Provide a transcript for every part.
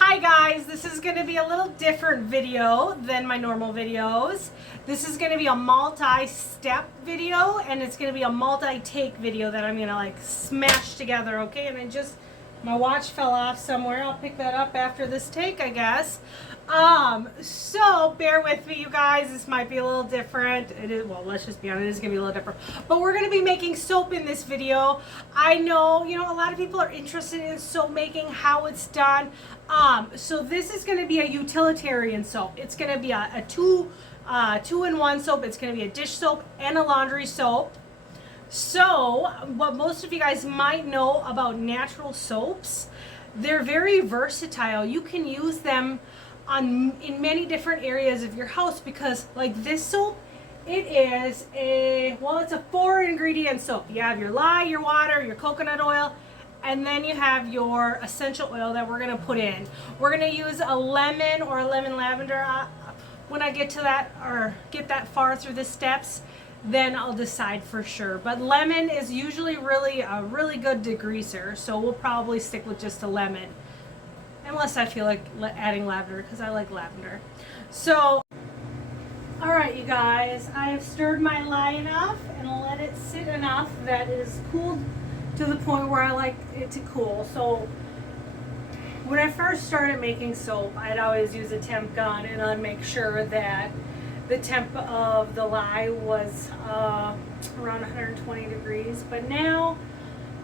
Hi guys, this is going to be a little different video than my normal videos. This is going to be a multi-step video, and it's going to be a multi-take video that I'm going to like smash together, okay? And my watch fell off somewhere. I'll pick that up after this take, I guess. So bear with me, you guys. This might be a little different. It is, well, let's just be honest, it is gonna be a little different. But we're gonna be making soap in this video. I know, a lot of people are interested in soap making, how it's done. So this is gonna be a utilitarian soap. It's gonna be a two-in-one soap. It's gonna be a dish soap and a laundry soap. So what most of you guys might know about natural soaps, they're very versatile. You can use them in many different areas of your house, because like this soap, it's a 4-ingredient soap. You have your lye, your water, your coconut oil, and then you have your essential oil that we're gonna put in. We're gonna use a lemon or a lemon lavender. When I get to that, or get that far through the steps, then I'll decide for sure. But lemon is usually a really good degreaser, so we'll probably stick with just a lemon. Unless I feel like adding lavender, because I like lavender. So, alright you guys, I have stirred my lye enough and let it sit enough that it is cooled to the point where I like it to cool. So, when I first started making soap, I'd always use a temp gun, and I'd make sure that the temp of the lye was around 120 degrees. But now,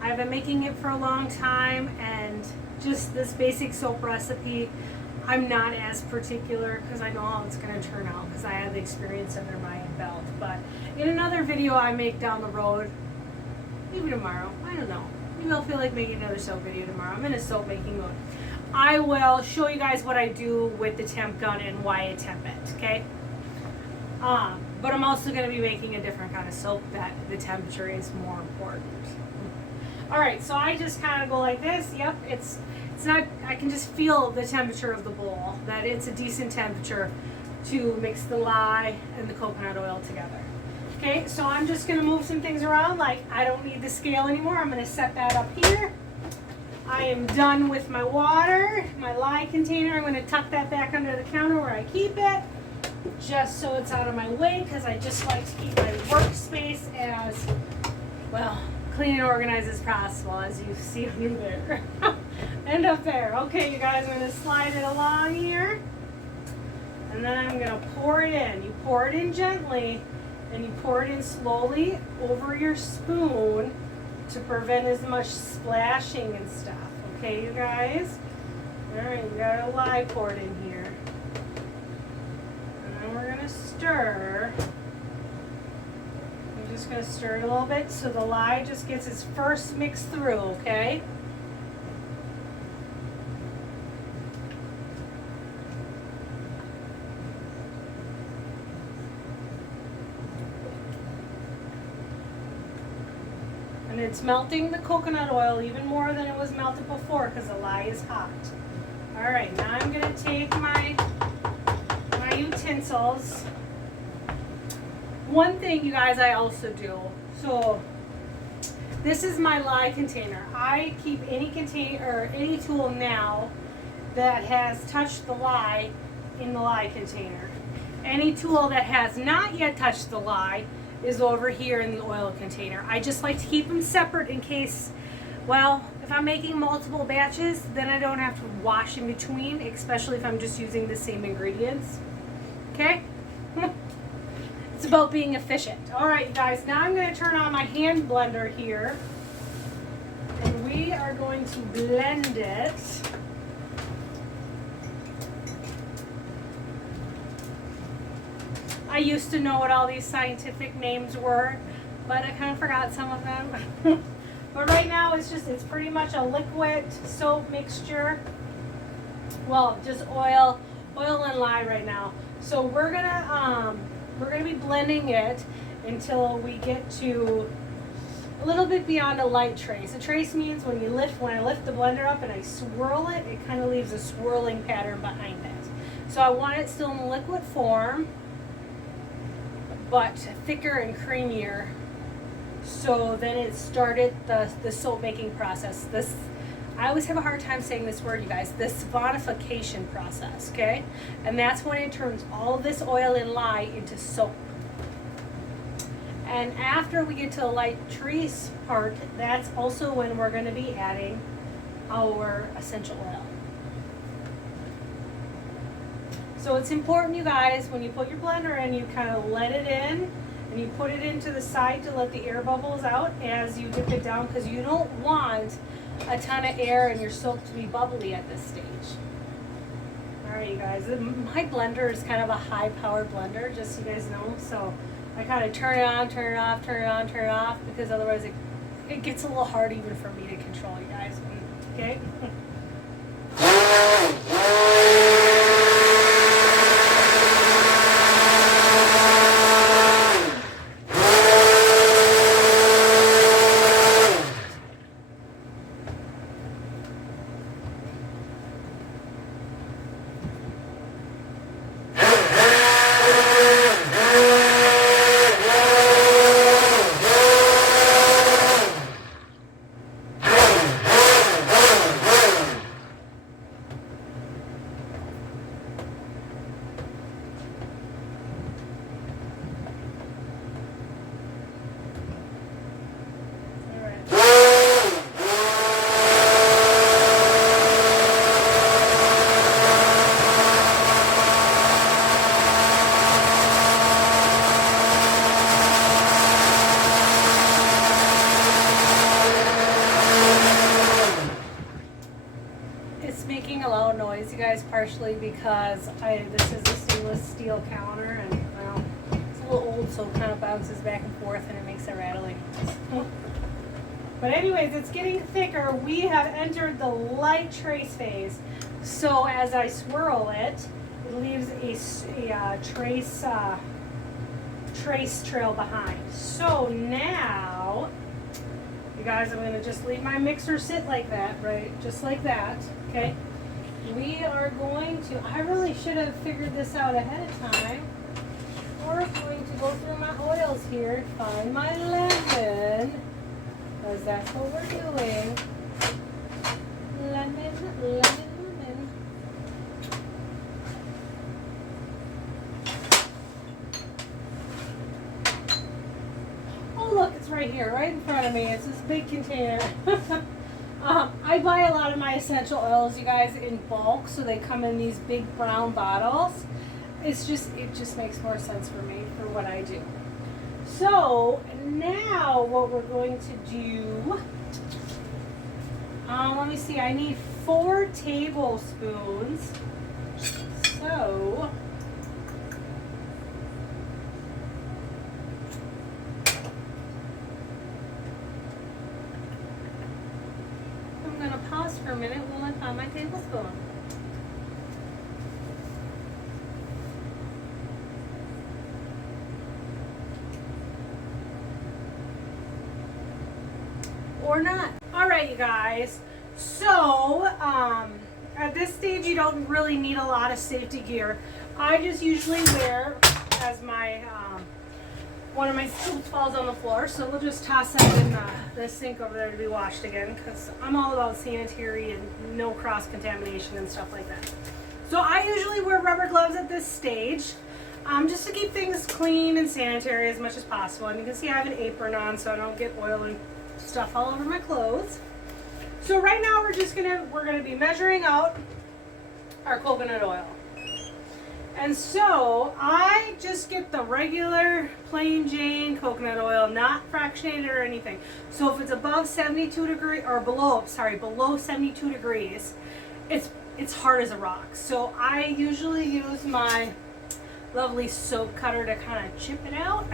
I've been making it for a long time, and just this basic soap recipe, I'm not as particular because I know how it's going to turn out, because I have the experience under my belt. But in another video I make down the road, maybe tomorrow, I don't know, maybe I'll feel like making another soap video tomorrow. I'm in a soap making mode. I will show you guys what I do with the temp gun and why I temp it, okay? But I'm also going to be making a different kind of soap that the temperature is more important. Alright, so I just kind of go like this. Yep, it's not, I can just feel the temperature of the bowl, that it's a decent temperature to mix the lye and the coconut oil together. Okay, so I'm just going to move some things around. Like, I don't need the scale anymore. I'm going to set that up here. I am done with my water, my lye container. I'm going to tuck that back under the counter where I keep it, just so it's out of my way, because I just like to keep my workspace as, well, clean and organized as possible, as you see under there. And up there. Okay, you guys, I'm going to slide it along here. And then I'm going to pour it in. You pour it in gently, and you pour it in slowly over your spoon to prevent as much splashing and stuff. Okay, you guys? Alright, you got a lye poured in here. And then we're going to stir. I'm just going to stir it a little bit so the lye just gets its first mix through, okay? And it's melting the coconut oil even more than it was melted before, because the lye is hot. Alright, now I'm going to take my utensils. One thing, you guys, I also do, so this is my lye container. I keep any container or any tool now that has touched the lye in the lye container. Any tool that has not yet touched the lye is over here in the oil container. I just like to keep them separate in case, well, if I'm making multiple batches, then I don't have to wash in between, especially if I'm just using the same ingredients. Okay? It's about being efficient. Alright, you guys, now I'm going to turn on my hand blender here, and we are going to blend it. I used to know what all these scientific names were, but I kind of forgot some of them. But right now it's pretty much a liquid soap mixture. Well, just oil and lye right now. So we're gonna be blending it until we get to a little bit beyond a light trace. A trace means when I lift the blender up and I swirl it, it kind of leaves a swirling pattern behind it. So I want it still in liquid form, but thicker and creamier. So then it started the soap making process. I always have a hard time saying this word, you guys, the sonification process, okay? And that's when it turns all of this oil and lye into soap. And after we get to the light trace part, that's also when we're going to be adding our essential oil. So it's important, you guys, when you put your blender in, you kind of let it in and you put it into the side to let the air bubbles out as you dip it down, because you don't want a ton of air in your soap to be bubbly at this stage. Alright, you guys, my blender is kind of a high powered blender, just so you guys know, so I kind of turn it on, turn it off, turn it on, turn it off, because otherwise it gets a little hard even for me to control, you guys, okay? Partially because this is a stainless steel counter, and well, it's a little old, so it kind of bounces back and forth and it makes a rattling noise. But anyways, it's getting thicker. We have entered the light trace phase. So as I swirl it, it leaves a trace trail behind. So now, you guys, I'm going to just leave my mixer sit like that, right? Just like that, okay? We are going to, I really should have figured this out ahead of time. We're going to go through my oils here, find my lemon, because that's what we're doing. Lemon, lemon, lemon. Oh look, it's right here, right in front of me. It's this big container. I buy a lot of my essential oils, you guys, in bulk, so they come in these big brown bottles. It just makes more sense for me for what I do. So now what we're going to do, let me see, I need 4 tablespoons. So I'm going to pause for a minute while I find my tablespoon. Or not. Alright, you guys. So, at this stage you don't really need a lot of safety gear. I just usually wear, as my, one of my scoops falls on the floor, so we'll just toss that in the sink over there to be washed again, because I'm all about sanitary and no cross-contamination and stuff like that. So I usually wear rubber gloves at this stage, just to keep things clean and sanitary as much as possible. And you can see I have an apron on so I don't get oil and stuff all over my clothes. So right now we're gonna be measuring out our coconut oil. And so I just get the regular plain Jane coconut oil, not fractionated or anything. So if it's above 72 degrees or below 72 degrees, it's hard as a rock. So I usually use my lovely soap cutter to kind of chip it out.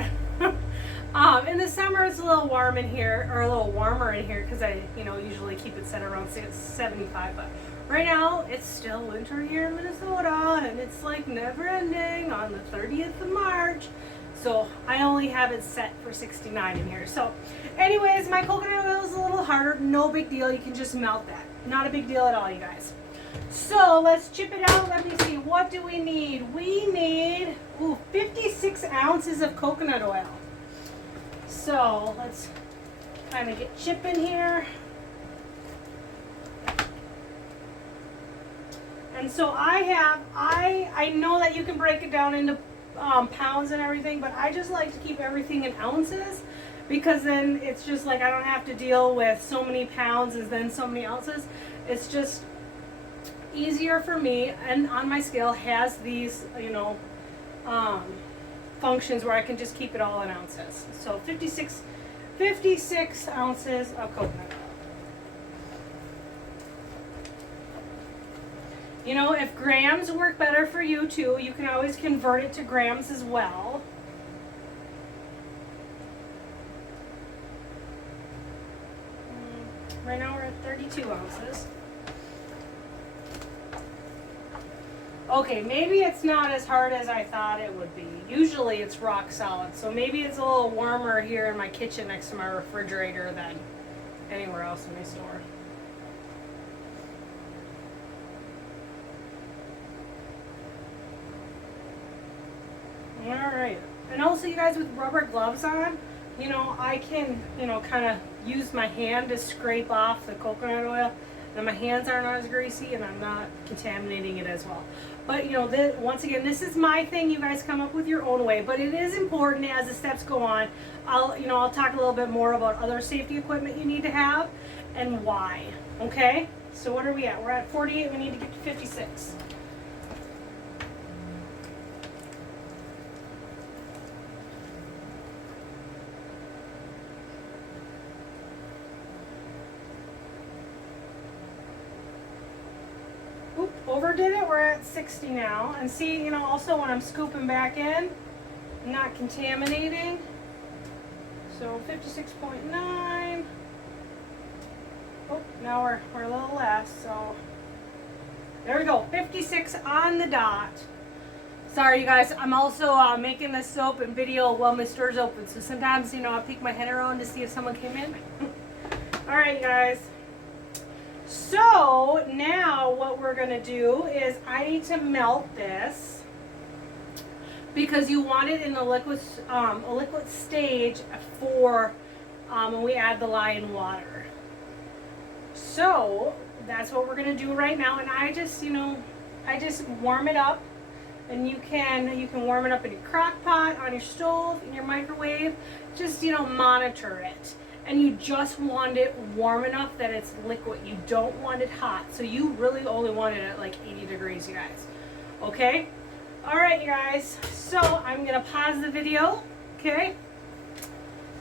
In the summer it's a little warm in here, or a little warmer in here, because I usually keep it set around 75, but right now it's still winter here in Minnesota, and it's like never ending on the 30th of March, so I only have it set for 69 in here. So anyways, my coconut oil is a little harder, no big deal, you can just melt that, not a big deal at all, you guys. So let's chip it out. Let me see, what do we need? We need 56 ounces of coconut oil. So let's kind of get chipping here. And so I know that you can break it down into pounds and everything, but I just like to keep everything in ounces, because then it's just like I don't have to deal with so many pounds and then so many ounces. It's just easier for me, and on my scale has these, you know, functions where I can just keep it all in ounces. So 56 ounces of coconut oil. You know, if grams work better for you too, you can always convert it to grams as well. Right now we're at 32 ounces. Okay, maybe it's not as hard as I thought it would be. Usually it's rock solid, so maybe it's a little warmer here in my kitchen next to my refrigerator than anywhere else in my store. Alright, and also you guys, with rubber gloves on, you know, I can, you know, kind of use my hand to scrape off the coconut oil, and my hands aren't as greasy and I'm not contaminating it as well. But you know, once again, this is my thing. You guys come up with your own way, but it is important as the steps go on. I'll talk a little bit more about other safety equipment you need to have and why. Okay, so what are we at? We're at 48. We need to get to 56. Overdid it. We're at 60 now. And see, you know, also when I'm scooping back in, I'm not contaminating. So 56.9. Oh, now we're a little less. So there we go. 56 on the dot. Sorry, you guys. I'm also making this soap and video while my store's open. So sometimes, you know, I peek my head around to see if someone came in. All right, guys. So now what we're going to do is I need to melt this, because you want it in a liquid stage for when we add the lye and water. So that's what we're going to do right now. And I just warm it up, and you can warm it up in your crock pot, on your stove, in your microwave. Just, you know, monitor it. And you just want it warm enough that it's liquid. You don't want it hot. So you really only want it at like 80 degrees, you guys. Okay? All right, you guys. So I'm going to pause the video. Okay?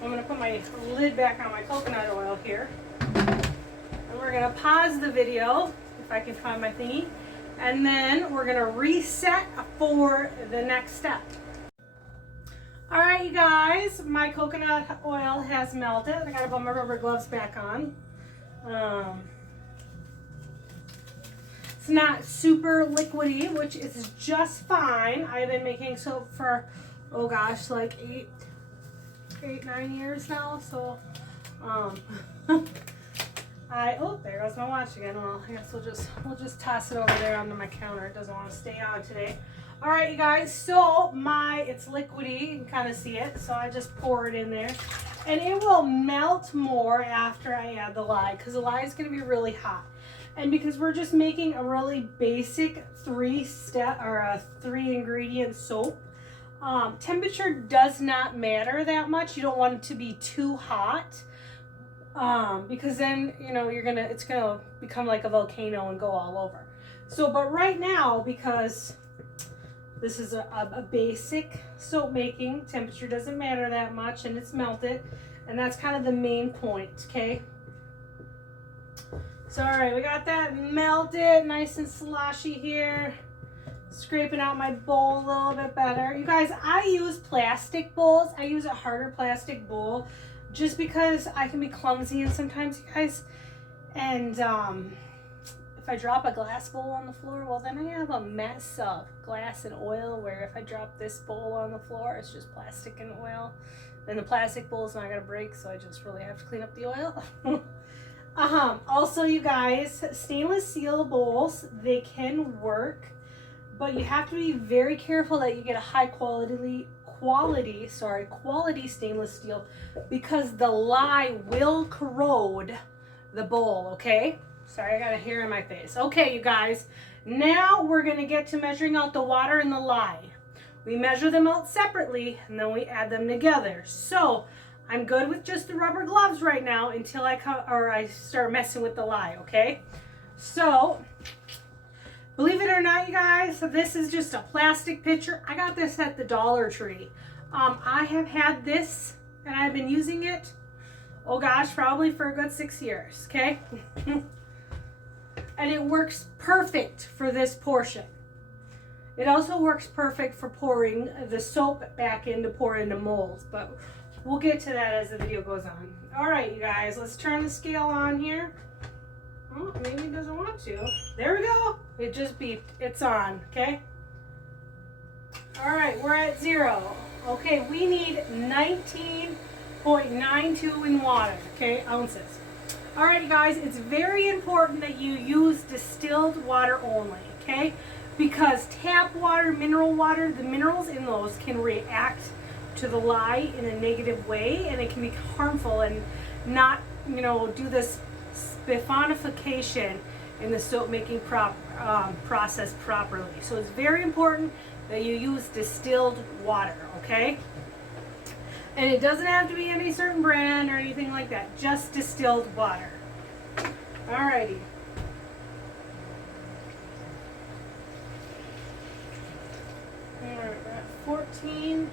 I'm going to put my lid back on my coconut oil here. And we're going to pause the video, if I can find my thingy. And then we're going to reset for the next step. All right, you guys, my coconut oil has melted. I gotta put my rubber gloves back on. It's not super liquidy, which is just fine. I've been making soap for, oh gosh, like 9 years now. So, oh, there goes my watch again. Well, I guess we'll just toss it over there onto my counter. It doesn't want to stay on today. All right, you guys, so it's liquidy. You can kind of see it. So I just pour it in there, and it will melt more after I add the lye, because the lye is going to be really hot. And because we're just making a really basic 3-ingredient soap, temperature does not matter that much. You don't want it to be too hot, because then, you know, it's gonna become like a volcano and go all over. So, but right now, because this is a basic soap making, temperature doesn't matter that much, and it's melted, and that's kind of the main point, okay? So, all right, we got that melted, nice and sloshy here. Scraping out my bowl a little bit better. You guys, I use plastic bowls. I use a harder plastic bowl just because I can be clumsy, and sometimes, you guys, and if I drop a glass bowl on the floor, well, then I have a mess of glass and oil, where if I drop this bowl on the floor, it's just plastic and oil. Then the plastic bowl is not going to break, so I just really have to clean up the oil. Also, you guys, stainless steel bowls, they can work, but you have to be very careful that you get a high quality stainless steel, because the lye will corrode the bowl, okay? Sorry, I got a hair in my face. Okay, you guys. Now we're going to get to measuring out the water and the lye. We measure them out separately and then we add them together. So I'm good with just the rubber gloves right now until I start messing with the lye, okay? So, believe it or not, you guys, this is just a plastic pitcher. I got this at the Dollar Tree. I have had this and I've been using it, oh gosh, probably for a good 6 years, okay? And it works perfect for this portion. It also works perfect for pouring the soap back in to pour into molds, but we'll get to that as the video goes on. All right, you guys, let's turn the scale on here. Oh, maybe it doesn't want to. There we go. It just beeped. It's on, okay? All right, we're at 0. Okay, we need 19.92 in water, okay, ounces. All right, you guys, it's very important that you use distilled water only, okay? Because tap water, mineral water, the minerals in those can react to the lye in a negative way, and it can be harmful and not, do this spiffonification in the soap making process properly. So it's very important that you use distilled water, okay? And it doesn't have to be any certain brand or anything like that, just distilled water. Alrighty. Alright, we're at 14.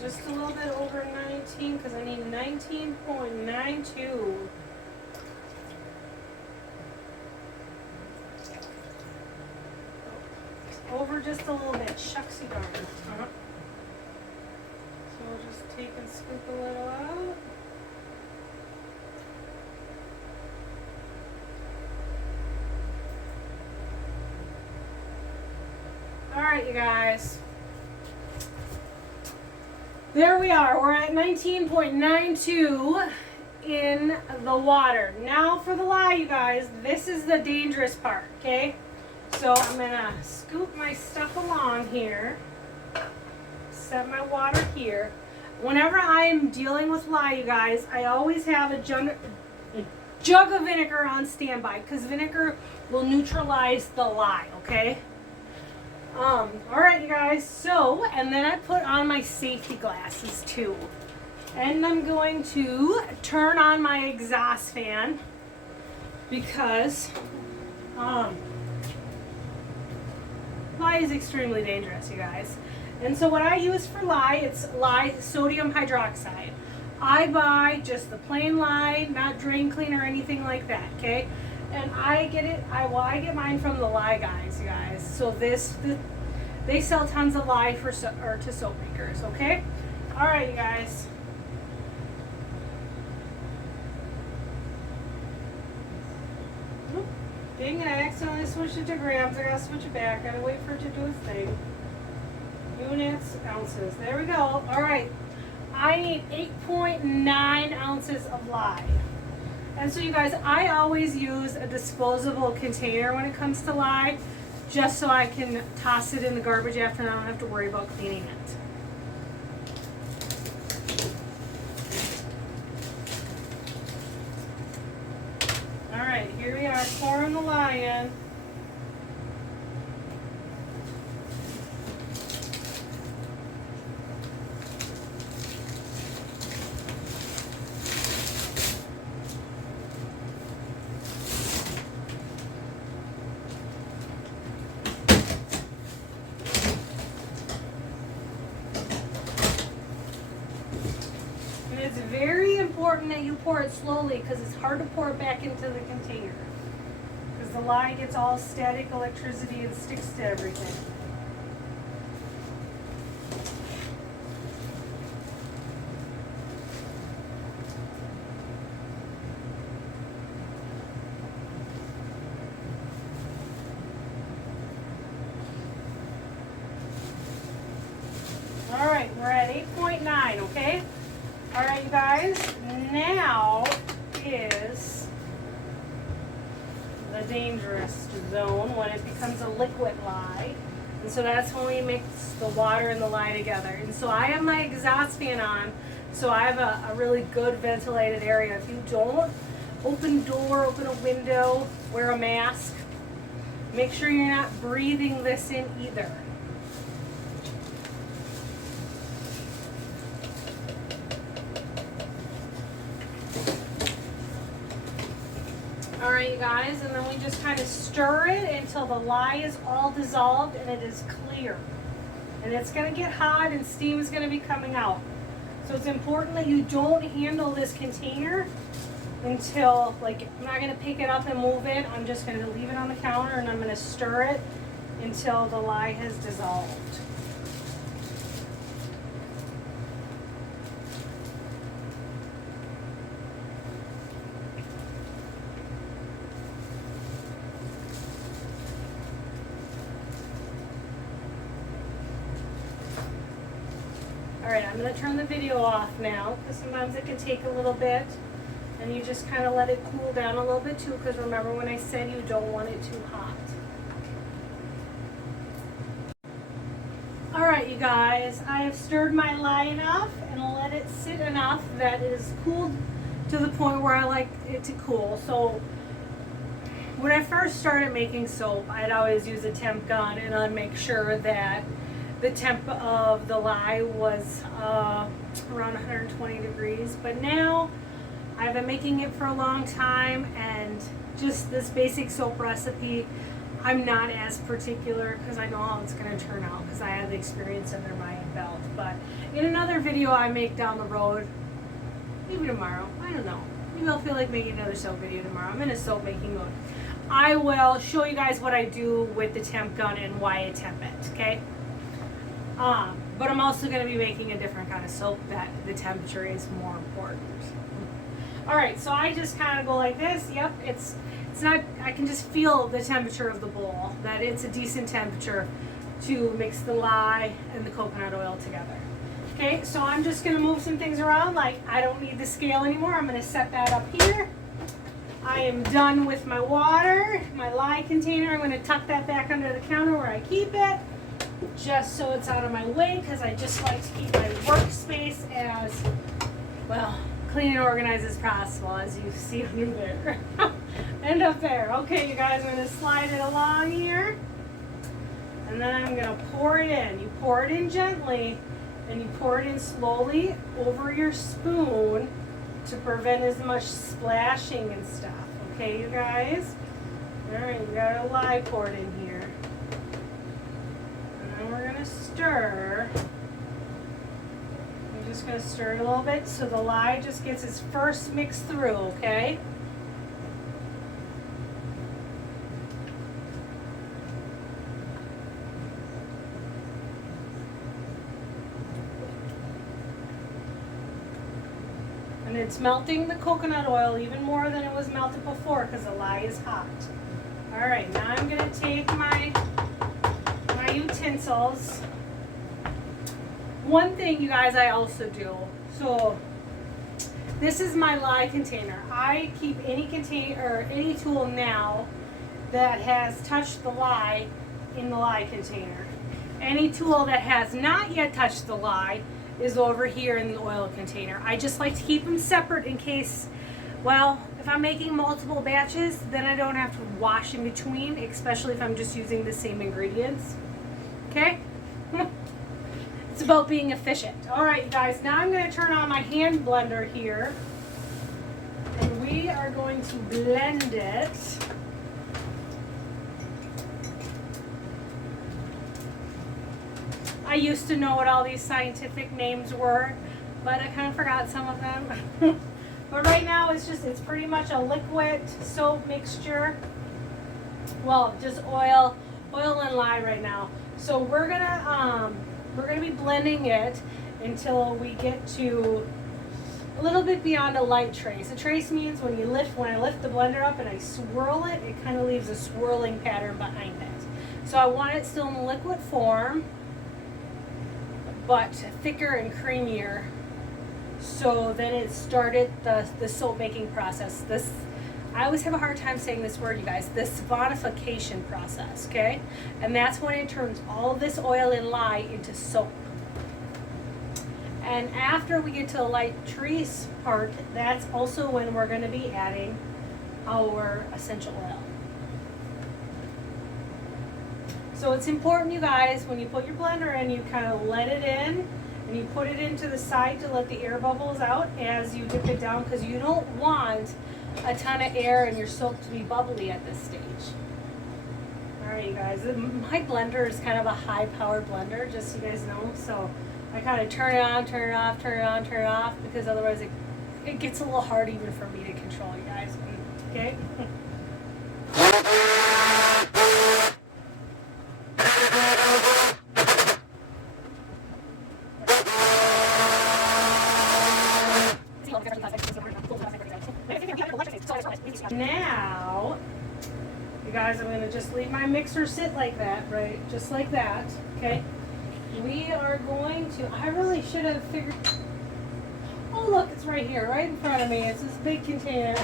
Just a little bit over 19 because I need 19.92. Over just a little bit. Shucksy darn. So we'll just take and scoop a little out. Alright, you guys. There we are. We're at 19.92 in the water. Now for the lye, you guys. This is the dangerous part, okay? So I'm going to scoop my stuff along here. Set my water here. Whenever I am dealing with lye, you guys, I always have a jug of vinegar on standby because vinegar will neutralize the lye, okay? Alright, you guys, so, and then I put on my safety glasses too. And I'm going to turn on my exhaust fan because, lye is extremely dangerous, you guys. And so what I use for lye, it's lye sodium hydroxide. I buy just the plain lye, not drain clean or anything like that, okay? And I get mine from the Lye Guys, you guys. So they sell tons of lye to soap makers, okay? All right, you guys. Dang it, I accidentally switched it to grams. I gotta switch it back. Gotta wait for it to do its thing. Units, ounces. There we go. All right. I need 8.9 ounces of lye. And so you guys, I always use a disposable container when it comes to lye, just so I can toss it in the garbage after and I don't have to worry about cleaning it. All right, here we are pouring the lye in. It's very important that you pour it slowly because it's hard to pour it back into the container because the lye gets all static electricity and sticks to everything. All right, we're at 8.9, okay? All right, you guys, now is the dangerous zone when it becomes a liquid lye. And so that's when we mix the water and the lye together. And so I have my exhaust fan on, so I have a really good ventilated area. If you don't, open door, open a window, wear a mask. Make sure you're not breathing this in either. All right, you guys, and then we just kind of stir it until the lye is all dissolved and it is clear. And it's going to get hot and steam is going to be coming out. So it's important that you don't handle this container until, like, I'm not going to pick it up and move it. I'm just going to leave it on the counter and I'm going to stir it until the lye has dissolved. All right, I'm going to turn the video off now because sometimes it can take a little bit, and you just kind of let it cool down a little bit too, because remember when I said you don't want it too hot. All right, you guys, I have stirred my lye enough and let it sit enough that it is cooled to the point where I like it to cool. So when I first started making soap, I'd always use a temp gun and I'd make sure that the temp of the lye was around 120 degrees. But now I've been making it for a long time, and just this basic soap recipe, I'm not as particular because I know how it's going to turn out because I have the experience under my belt. But in another video I make down the road, maybe tomorrow, I don't know, maybe I'll feel like making another soap video tomorrow. I'm in a soap making mode. I will show you guys what I do with the temp gun and why I temp it, okay? But I'm also going to be making a different kind of soap that the temperature is more important. All right, so I just kind of go like this. Yep, it's not, I can just feel the temperature of the bowl, that it's a decent temperature to mix the lye and the coconut oil together. Okay, so I'm just going to move some things around. Like, I don't need the scale anymore. I'm going to set that up here. I am done with my water, my lye container. I'm going to tuck that back under the counter where I keep it, just so it's out of my way, because I just like to keep my workspace as, well, clean and organized as possible, as you see under there. And up there. Okay, you guys, I'm going to slide it along here. And then I'm going to pour it in. You pour it in gently, and you pour it in slowly over your spoon to prevent as much splashing and stuff. Okay, you guys? Alright, you got a lye poured in here. And then we're going to stir. I'm just going to stir it a little bit so the lye just gets its first mix through, okay? And it's melting the coconut oil even more than it was melted before because the lye is hot. All right, now I'm going to take my utensils. One thing, you guys, I also do. So this is my lye container. I keep any container or any tool now that has touched the lye in the lye container. Any tool that has not yet touched the lye is over here in the oil container. I just like to keep them separate in case, well, if I'm making multiple batches, then I don't have to wash in between, especially if I'm just using the same ingredients. Okay? It's about being efficient. All right, you guys, now I'm going to turn on my hand blender here, and we are going to blend it. I used to know what all these scientific names were, but I kind of forgot some of them. But right now it's pretty much a liquid soap mixture. Well, just oil and lye right now. So we're gonna be blending it until we get to a little bit beyond a light trace. A trace means when I lift the blender up and I swirl it, it kind of leaves a swirling pattern behind it. So I want it still in the liquid form. but thicker and creamier. So then it started the soap making process. I always have a hard time saying this word, you guys. The saponification process, okay? And that's when it turns all this oil and lye into soap. And after we get to the light trace part, that's also when we're going to be adding our essential oil. So it's important, you guys, when you put your blender in, you kind of let it in and you put it into the side to let the air bubbles out as you dip it down, because you don't want a ton of air in your soap to be bubbly at this stage. Alright, you guys, my blender is kind of a high-powered blender, just so you guys know. So I kind of turn it on, turn it off, turn it on, turn it off, because otherwise it gets a little hard even for me to control, you guys. Okay? Now, you guys, I'm going to just leave my mixer sit like that, right? Just like that, okay? We are going to, I really should have figured, oh look, it's right here, right in front of me. It's this big container.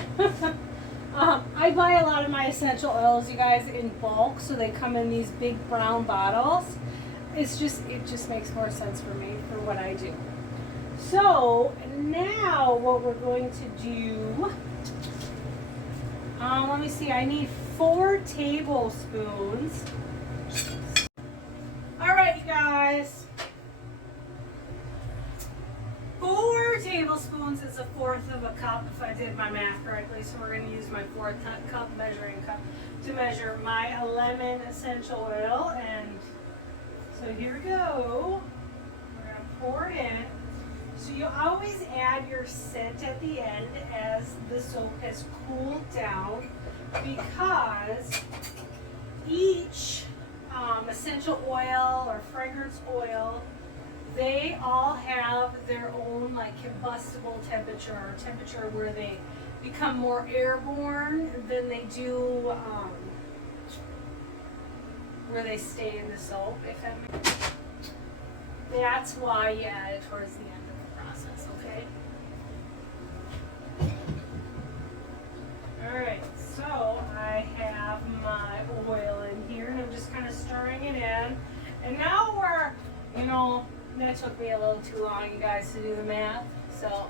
I buy a lot of my essential oils, you guys, in bulk, so they come in these big brown bottles. It just makes more sense for me for what I do. So now what we're going to do, let me see, I need 4 tablespoons. All right, you guys. 4 tablespoons is 1/4 of a cup, if I did my math correctly. So we're going to use my 4th cup measuring cup to measure my lemon essential oil. And so here we go. We're going to pour it in. So you always add your scent at the end as the soap has cooled down, because each essential oil or fragrance oil, they all have their own like combustible temperature, or temperature where they become more airborne than they do where they stay in the soap. If that makes sense. That's why you add it towards the end of the process, okay? Alright, so I have my oil in here and I'm just kind of stirring it in. And now we're, you know, that took me a little too long, you guys, to do the math. So,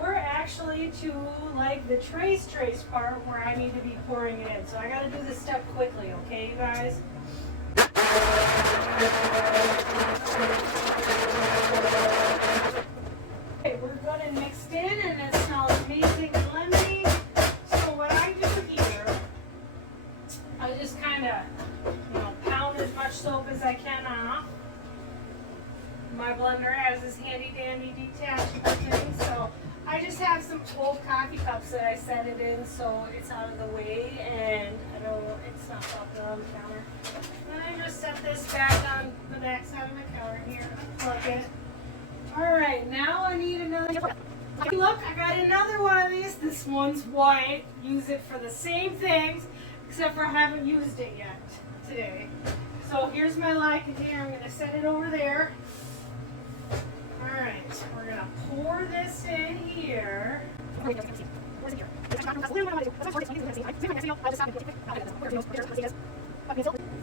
we're actually to like the trace part where I need to be pouring it in. So I got to do this step quickly, okay, you guys? Okay, we're good and mixed in, and it smells amazing and lemony. So what I do here, I just kind of, pound as much soap as I can off. My blender has this handy dandy detachable thing, so I just have some old coffee cups that I set it in so it's out of the way and it's not popping on the counter. And I just set this back on the back side of the counter here, unplug it. Alright, now I need another. Look, I got another one of these. This one's white. Use it for the same things, except for I haven't used it yet today. So here's my lye container. I'm going to set it over there. Alright, we're going to pour this in here. It's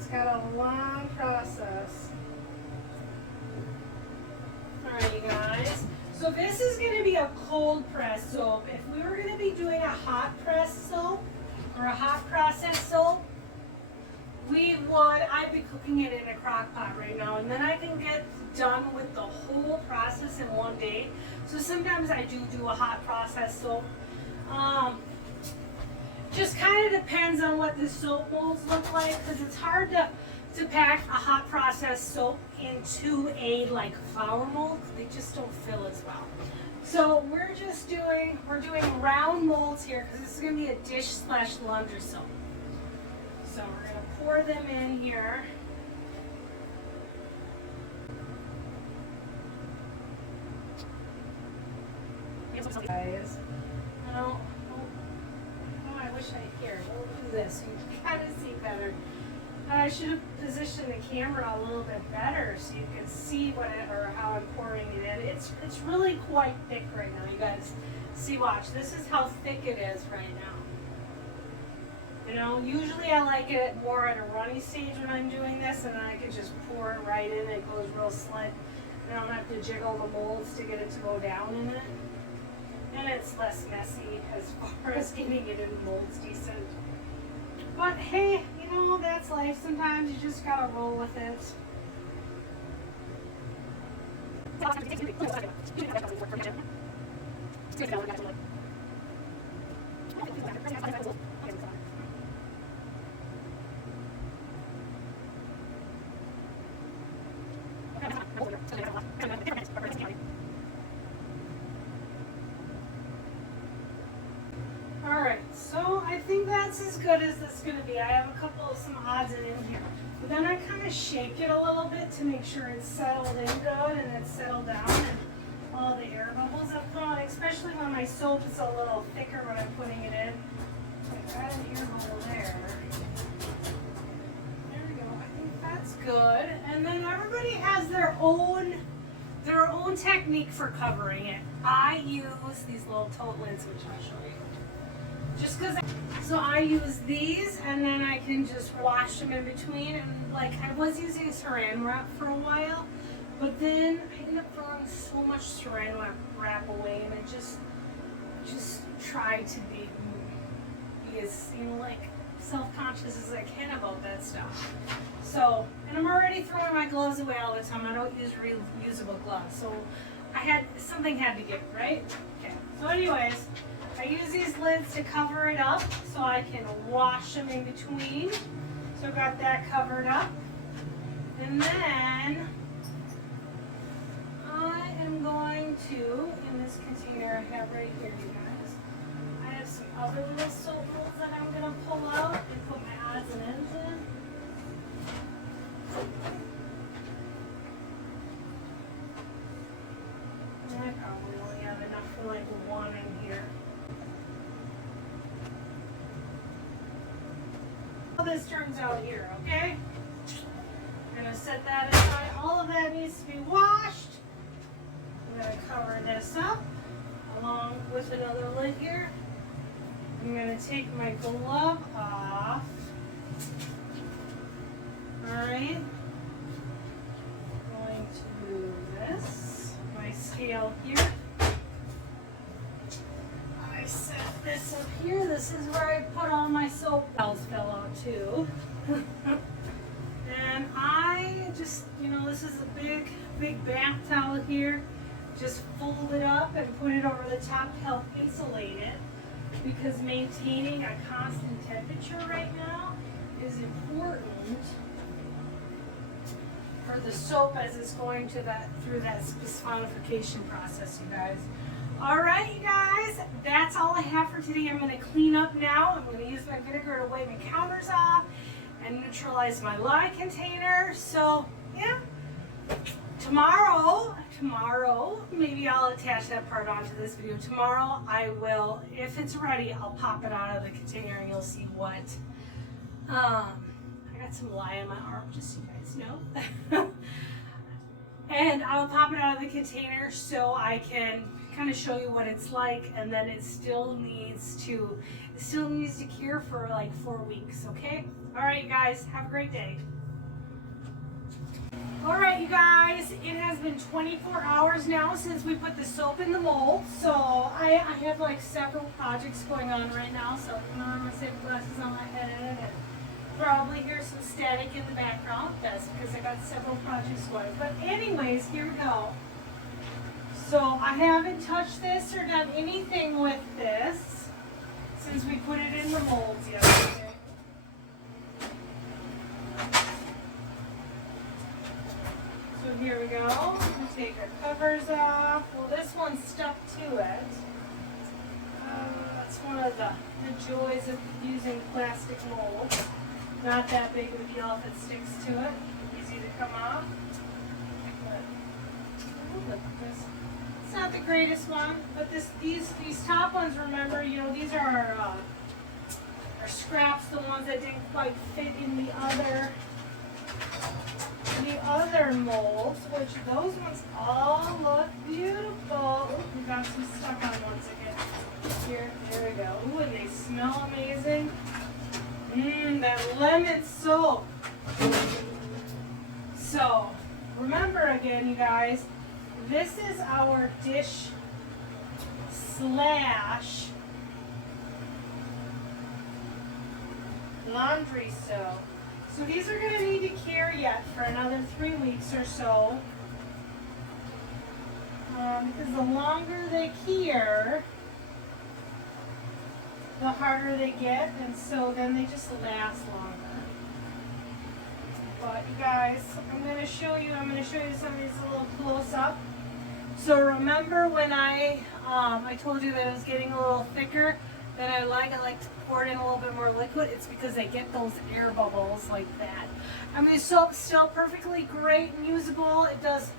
got a long process. Alright, you guys. So this is going to be a cold press soap. If we were going to be doing a hot press soap or a hot process soap, I'd be cooking it in a crock pot right now, and then I can get done with the whole process in one day. So sometimes I do a hot process soap. Just kind of depends on what the soap molds look like, because it's hard to pack a hot process soap into a like flour mold. They just don't fill as well. So we're doing round molds here, because this is going to be a dish/laundry soap. So we're going to pour them in here. Guys, I wish we'll do this so you can kind of see better. I should have positioned the camera a little bit better so you can see how I'm pouring it in. It's really quite thick right now, you guys. See, watch. This is how thick it is right now. You know, usually I like it more at a runny stage when I'm doing this, and then I can just pour it right in. It goes real slick. I don't have to jiggle the molds to get it to go down in it. And it's less messy as far as getting it in the molds decent. But hey, you know, that's life. Sometimes you just gotta roll with it. Alright, so I think that's as good as this is going to be. I have a couple of some odds in here. But then I kind of shake it a little bit to make sure it's settled in good and it's settled down and all the air bubbles have gone, especially when my soap is a little thicker when I'm putting it in. Like that an ear bubble there. There we go. I think that's good. And then everybody has their own technique for covering it. I use these little tote lids, which I'll show you. Just because, so I use these and then I can just wash them in between. And like I was using saran wrap for a while, but then I ended up throwing so much saran wrap away, and I just try to be as, you know, like self-conscious as I can about that stuff. So, and I'm already throwing my gloves away all the time. I don't use reusable gloves, so something had to give, right? Okay. So anyways, I use these lids to cover it up so I can wash them in between. So I've got that covered up. And then I am going to, in this container I have right here, you guys, I have some other little soap molds that I'm going to pull out and put my odds and ends in. And I probably only have enough for like one in here. This turns out here, okay? I'm going to set that aside. All of that needs to be washed. I'm going to cover this up along with another lid here. I'm going to take my glove off. Alright. Going to do this. My scale here. Set this up here. This is where I put all my soap. Bells fell out too. And I just, you know, this is a big bath towel here. Just fold it up and put it over the top to help insulate it, because maintaining a constant temperature right now is important for the soap as it's going to through that sonification process, you guys. Alright, you guys, that's all I have for today. I'm going to clean up now. I'm going to use my vinegar to wipe my counters off and neutralize my lye container. So, yeah, tomorrow, maybe I'll attach that part onto this video. Tomorrow I will, if it's ready, I'll pop it out of the container and you'll see what. I got some lye on my arm, just so you guys know. And I'll pop it out of the container so I can kind of show you what it's like, and then it still needs to cure for like 4 weeks, okay? All right, you guys, have a great day. All right, you guys, it has been 24 hours now since we put the soap in the mold, so I have like several projects going on right now, so I'm gonna have my safety glasses on my head and probably hear some static in the background. That's because I got several projects going. But anyways, here we go. So I haven't touched this or done anything with this since we put it in the molds yesterday. So here we go. We take our covers off. Well, this one's stuck to it. That's one of the joys of using plastic molds. Not that big of a deal if it sticks to it. Easy to come off. But look at this. It's not the greatest one, but these top ones, remember, you know, these are our scraps, the ones that didn't quite fit in the the other molds, which those ones all look beautiful. Ooh, we got some stuck on ones again. Here, there we go. Ooh, and they smell amazing. That lemon soap. So, remember again, you guys, this is our dish slash laundry soap. So these are going to need to cure yet for another 3 weeks or so. Because the longer they cure, the harder they get, and so then they just last longer. But you guys, I'm going to show you some of these a little close up. So remember when I told you that it was getting a little thicker, that I like to pour it in a little bit more liquid? It's because I get those air bubbles like that. I mean, the soap's still perfectly great and usable. It does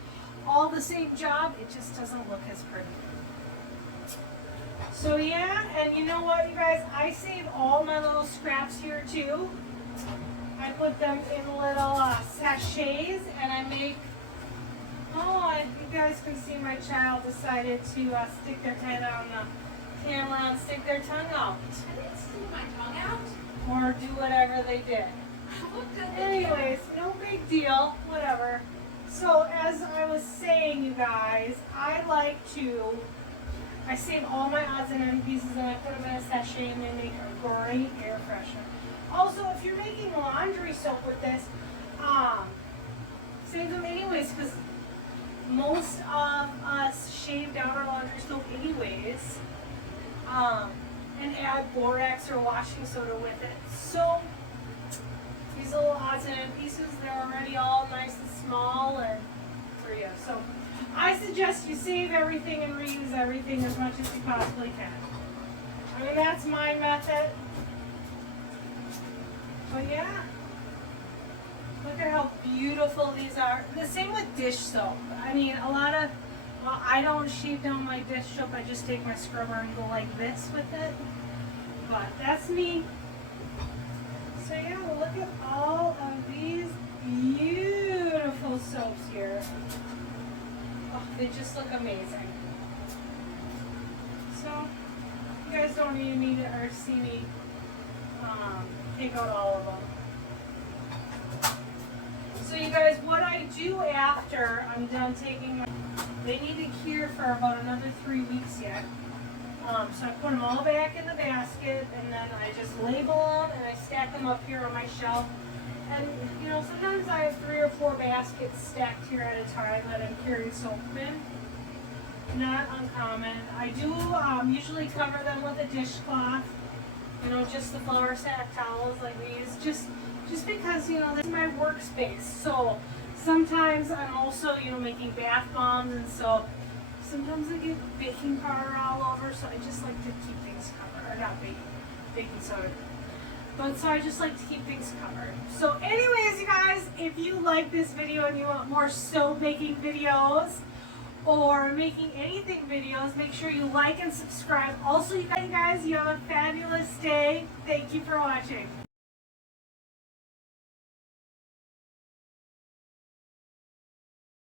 all the same job. It just doesn't look as pretty. So yeah, and you know what, you guys? I save all my little scraps here too. I put them in little sachets, and I make. Oh, you guys can see my child decided to stick their head on the camera and stick their tongue out. I didn't stick my tongue out. Or do whatever they did. What good Anyways, no big deal. Whatever. So as I was saying, you guys, I save all my odds and end pieces and I put them in a sachet and they make a great air freshener. Also, if you're making laundry soap with this, save them anyways, because most of us shave down our laundry soap anyways, and add borax or washing soda with it. So these little odds and end pieces, they're already all nice and small and for you. So I suggest you save everything and reuse everything as much as you possibly can. I mean, that's my method. But yeah, look at how beautiful these are. The same with dish soap. I mean, I don't shave down my dish soap. I just take my scrubber and go like this with it. But that's me. So yeah, look at all of these beautiful soaps here. Oh, they just look amazing. So you guys don't even need to or see me take out all of them. So you guys, what I do after I'm done taking they need to cure for about another 3 weeks yet. So I put them all back in the basket, and then I just label them and I stack them up here on my shelf. And you know, sometimes I have 3 or 4 baskets stacked here at a time that I'm curing soap in. Not uncommon. I do usually cover them with a dishcloth. You know, just the flour sack towels like these. Just because, you know, this is my workspace. So sometimes I'm also, you know, making bath bombs, and so sometimes I get baking powder all over, so I just like to keep things covered. Or not baking soda. But so I just like to keep things covered. So anyways, you guys, if you like this video and you want more soap making videos or making anything videos, make sure you like and subscribe. Also, you guys, you have a fabulous day. Thank you for watching.